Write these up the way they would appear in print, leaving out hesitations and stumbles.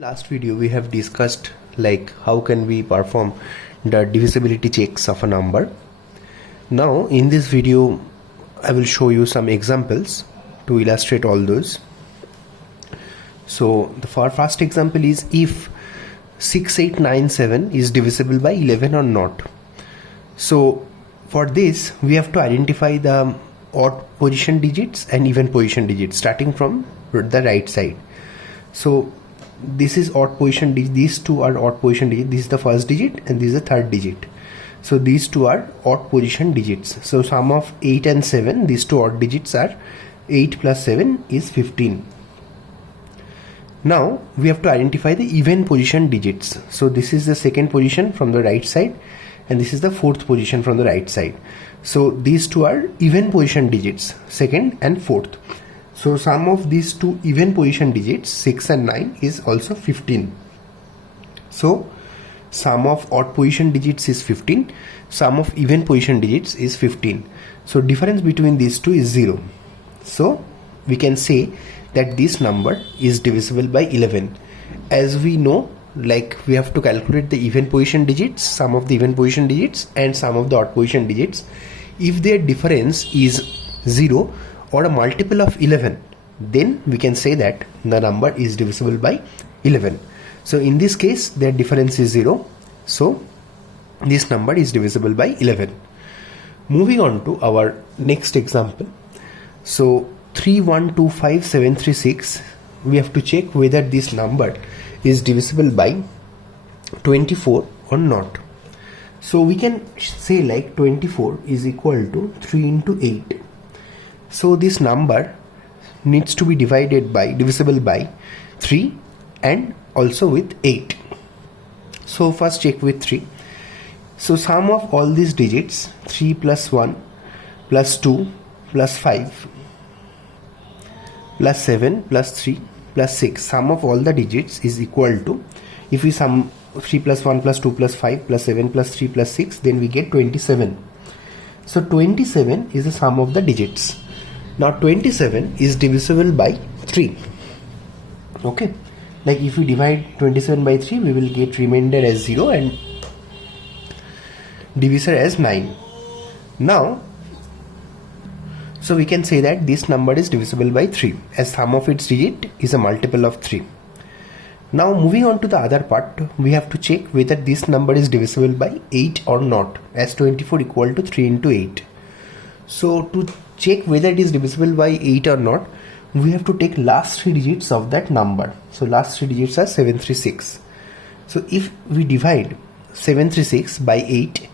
Last video we have discussed like how can we perform the divisibility checks of a number. Now in this video I will show you some examples to illustrate all those. So the first example is if 6897 is divisible by 11 or not. So for this we have to identify the odd position digits and even position digits starting from the right side. So this is odd position digit, these two are odd position digit, this is the first digit and this is the third digit. So these two are odd position digits. So sum of 8 and 7, these two odd digits are 8 plus 7 is 15. Now we have to identify the even position digits. So this is the second position from the right side and this is the fourth position from the right side. So these two are even position digits, second and fourth. So sum of these two even position digits 6 and 9 is also 15. So sum of odd position digits is 15, sum of even position digits is 15. So difference between these two is 0. So we can say that this number is divisible by 11. As we know, like we have to calculate the even position digits, sum of the even position digits and sum of the odd position digits. If their difference is 0 or a multiple of 11, then we can say that the number is divisible by 11. So in this case their difference is 0, so this number is divisible by 11. Moving on to our next example. So 3125736, we have to check whether this number is divisible by 24 or not. So we can say like 24 is equal to 3 into 8. So this number needs to be divisible by 3 and also with 8. So first check with 3. So sum of all these digits 3 plus 1 plus 2 plus 5 plus 7 plus 3 plus 6, sum of all the digits is equal to, if we sum 3 plus 1 plus 2 plus 5 plus 7 plus 3 plus 6, then we get 27. So 27 is the sum of the digits. Now 27 is divisible by 3. Okay, like if we divide 27 by 3, we will get remainder as 0 and divisor as 9. Now so we can say that this number is divisible by 3 as sum of its digit is a multiple of 3. Now moving on to the other part, we have to check whether this number is divisible by 8 or not, as 24 equal to 3 into 8. So to check whether it is divisible by 8 or not, we have to take last 3 digits of that number. So last 3 digits are 736. So if we divide 736 by 8,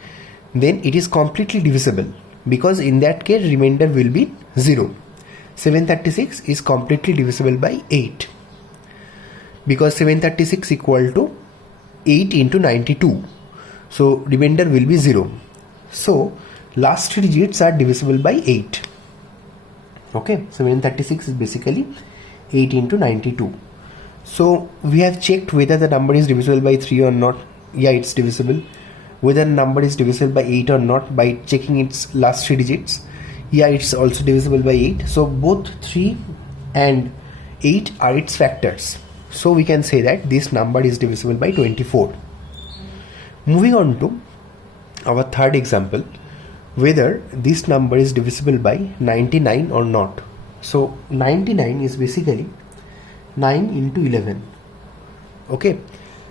then it is completely divisible, because in that case remainder will be 0. 736 is completely divisible by 8 because 736 equal to 8 into 92. So remainder will be 0. So last 3 digits are divisible by 8. Okay, 736 is basically 8 into 92. So we have checked whether the number is divisible by 3 or not. Yeah, it's divisible. Whether the number is divisible by 8 or not by checking its last 3 digits. Yeah, it's also divisible by 8. So both 3 and 8 are its factors. So we can say that this number is divisible by 24. Moving on to our third example, whether this number is divisible by 99 or not. So 99 is basically 9 into 11. Okay,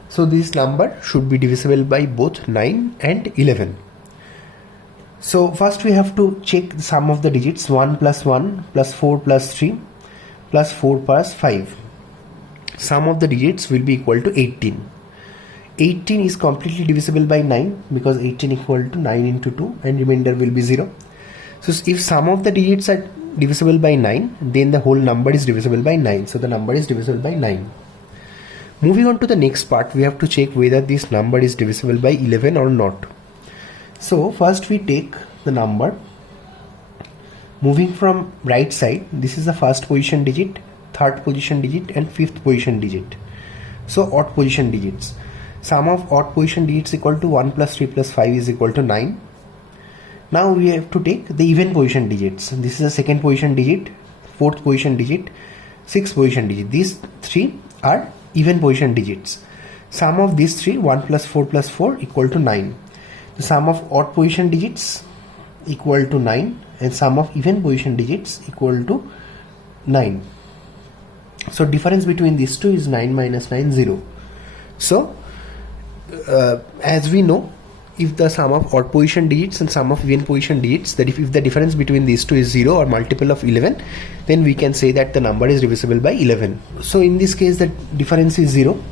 so this number should be divisible by both 9 and 11. So first we have to check the sum of the digits 1 plus 1 plus 4 plus 3 plus 4 plus 5. Sum of the digits will be equal to 18. 18 is completely divisible by 9 because 18 equal to 9 into 2 and remainder will be 0. So if sum of the digits are divisible by 9, then the whole number is divisible by 9. So the number is divisible by 9. Moving on to the next part, we have to check whether this number is divisible by 11 or not. So first we take the number moving from right side. This is the first position digit, third position digit and fifth position digit. So odd position digits. Sum of odd position digits equal to 1 plus 3 plus 5 is equal to 9. Now we have to take the even position digits. This is the second position digit, fourth position digit, sixth position digit. These three are even position digits. Sum of these three, 1 plus 4 plus 4 equal to 9. The sum of odd position digits equal to 9 and sum of even position digits equal to 9. So difference between these two is 9 minus 9, 0. So as we know, if the sum of odd position digits and sum of even position digits, that if the difference between these two is 0 or multiple of 11, then we can say that the number is divisible by 11. So in this case the difference is 0,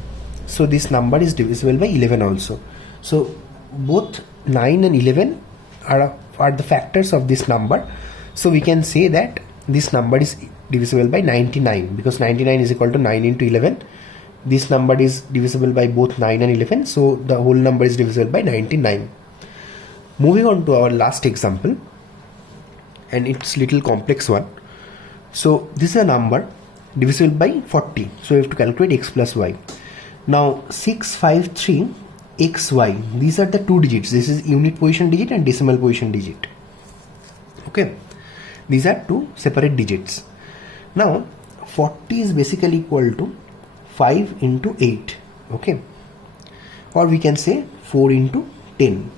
so this number is divisible by 11 also. So both 9 and 11 are the factors of this number, so we can say that this number is divisible by 99, because 99 is equal to 9 into 11. This number is divisible by both 9 and 11, so the whole number is divisible by 99. Moving on to our last example, and it's little complex one. So this is a number divisible by 40, so we have to calculate x plus y. Now 653 xy, these are the two digits. This is unit position digit and decimal position digit. Okay, these are two separate digits. Now 40 is basically equal to 5 into 8, okay, or we can say 4 into 10.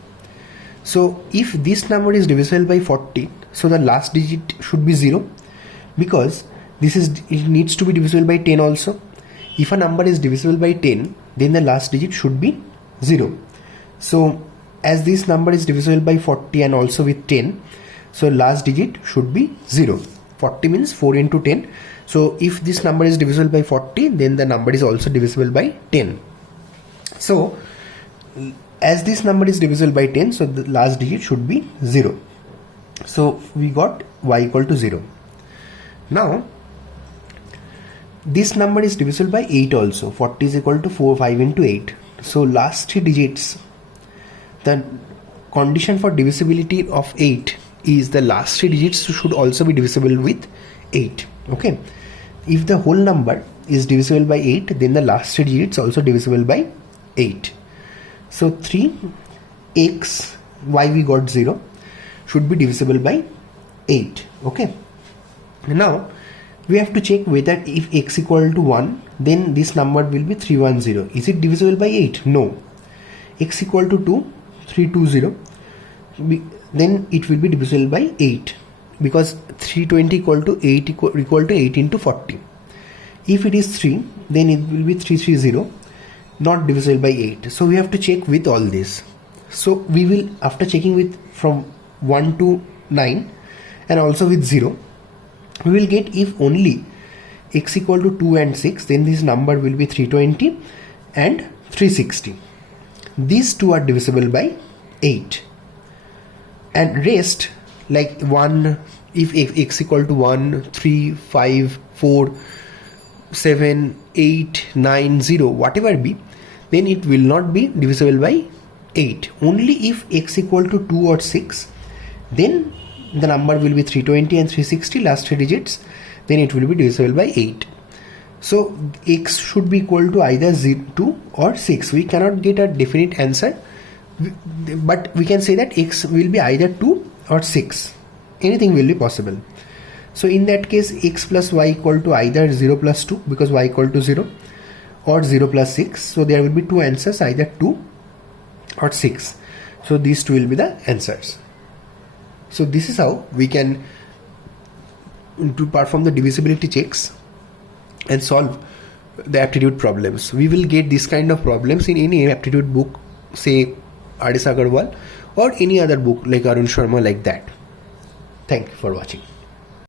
So if this number is divisible by 40, so the last digit should be 0, because it needs to be divisible by 10 also. If a number is divisible by 10, then the last digit should be 0. So as this number is divisible by 40 and also with 10, so last digit should be 0. 40 means 4 into 10. So if this number is divisible by 40, then the number is also divisible by 10. So as this number is divisible by 10, so the last digit should be 0. So we got y equal to 0. Now this number is divisible by 8 also. 40 is equal to 5 into 8. So last three digits, the condition for divisibility of 8 is the last three digits should also be divisible with 8. Okay, if the whole number is divisible by 8, then the last three digits also divisible by 8. So 3x, y we got 0, should be divisible by 8. Okay, now we have to check whether if x equal to 1, then this number will be 310. Is it divisible by 8? No. X equal to 2, 320, then it will be divisible by 8, because 320 equal to 8 equal to 8 into 40. If it is 3, then it will be 330, not divisible by 8. So we have to check with all this. So we will, after checking with from 1 to 9 and also with 0, we will get if only x equal to 2 and 6, then this number will be 320 and 360. These two are divisible by 8. And rest, like 1, if x equal to 1, 3, 5, 4, 7, 8, 9, 0, whatever be, then it will not be divisible by 8. Only if x equal to 2 or 6, then the number will be 320 and 360, last three digits, then it will be divisible by 8. So x should be equal to either 2 or 6. We cannot get a definite answer, but we can say that x will be either 2 or 6. Anything will be possible. So in that case, x plus y equal to either 0 plus 2, because y equal to 0, or 0 plus 6. So there will be two answers, either 2 or 6. So these two will be the answers. So this is how we can to perform the divisibility checks and solve the aptitude problems. We will get this kind of problems in any aptitude book, say R.S. Agarwal, or any other book like Arun Sharma, like that. Thank you for watching.